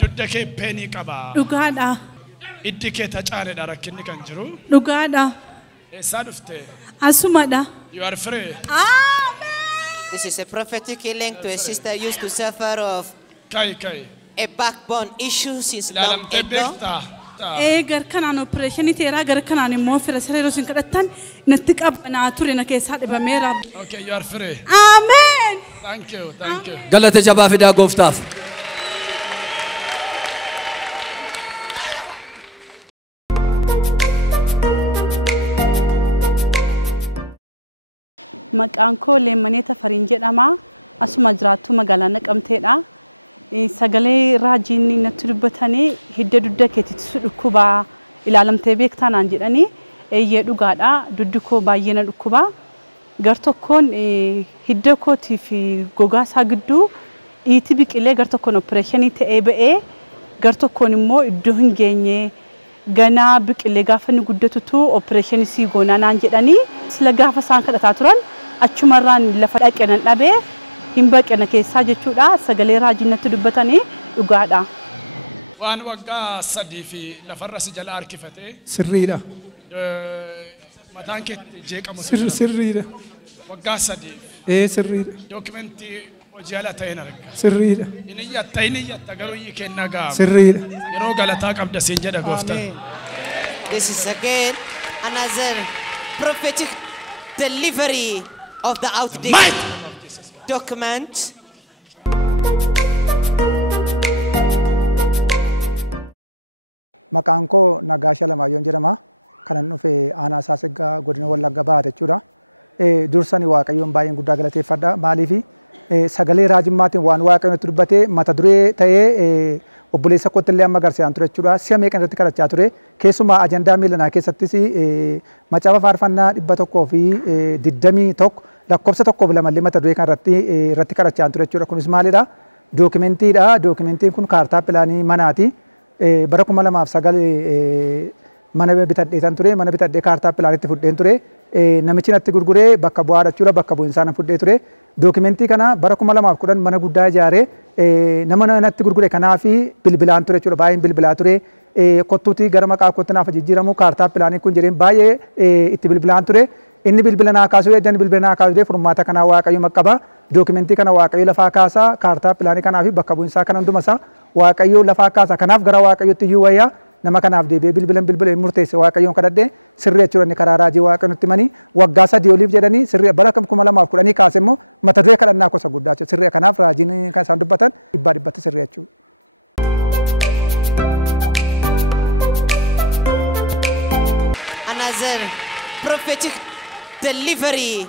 Duddake penny kaba. Dhugaadha. Iddike tachaale dharakinni kan jiru. Dhugaadha. Eessaa dhufte? Asumadha. You are free. Amen. This is a prophetic healing to a sister used to suffer of Kai. a backbone issue since long ago. Gar kanaan operation teeraa gar kanaan immoo fira sareeroo sin kadhattan natti qabbanaa ture na keessaa dhibameera. Okay, you are free. Amen. Thank you. Galata jabaa fidaa gooftaaf. Waan waggaa sadii fi lafarra si jala harkifate. Sirriidha. Mataan kee jeeqamu. Sirriidha. Waggaa sadii. Sirriidha. Dookimentii hojii ala ta'een arga. Sirriidha. Inni yatta garuu inni kennaa ga'a. Sirriidha. Yeroo galataa qabda siin jedha gooftaan. This is again another prophetic delivery of the outdated document. Another prophetic delivery.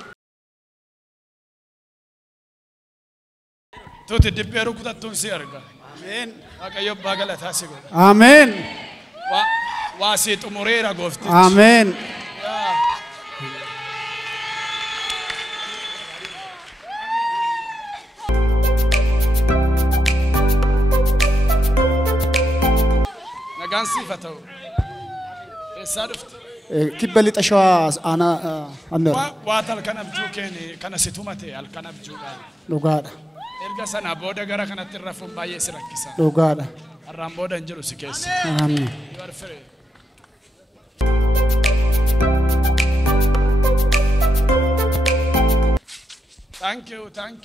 Tuti dibbeeru kutattuun si arga. Amen. Waaqayyo abbaa galataa si godha. Amen. Waa si xumureera gooftichi. Amen. Nagaan siifa ta'u. Eessaa dhufte? Kibba lixa shawaa aanaa. Waa halkan abjuu keeni kana si tumate halkan abjuudhaan. Dhugaadha. Erga sana booda gara kanatti rafuun baay'ee si rakkisa. Dhugaadha. Har'aan booda hin jiru si keessa. Amen. You are free. Thank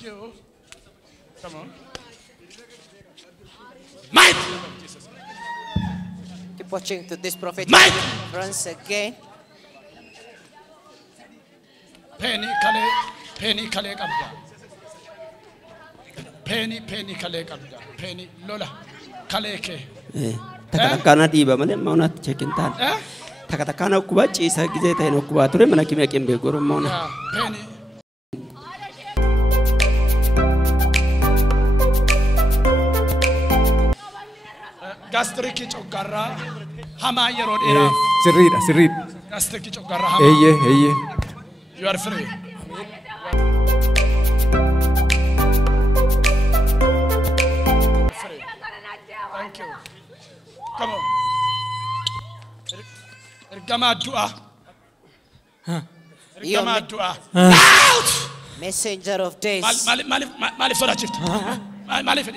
you. Come on. Might! Keep watching to this prophetic once again. Penny kale qabda. Penny kale qabda. Penny lola kale ke. Takakana diba male maunat cekintan. Takakana kuba ciisa gize ta'e no kuba ture mana kimya kimbe goro mauna. Penny. Gastric chogarra hama yero dera. Sirriidha. Gastric chogarra hama. Eyye. You are free. Thank you. Come on. Ergama dua. Ergama dua. Messenger of days. Malif soda chift. Malif.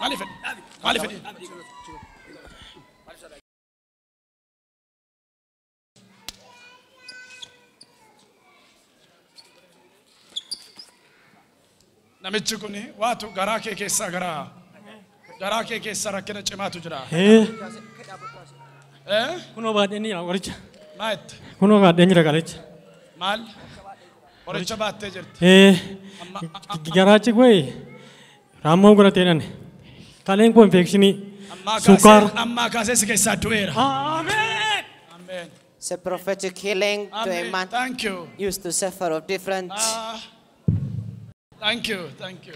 Maaliif fedhi? Maaliif fedhi? Namichi kuni waatu garaa kee keessaa garaa kee keessaa rakkina cimaatu jira. Kunoo baadheen jira qoricha. Maal? Kunoo baadheen jira qoricha. Maal? Qoricha baattee jirti. Garaachi koo raammoo godhateedhaan kaleen koo infekshinii sukkaara. Ammaa kaasee si keessaa du'eera. Amen. Amen. It's a prophetic healing to a Amen. man Thank you. used to suffer of different. Thank you. Thank you.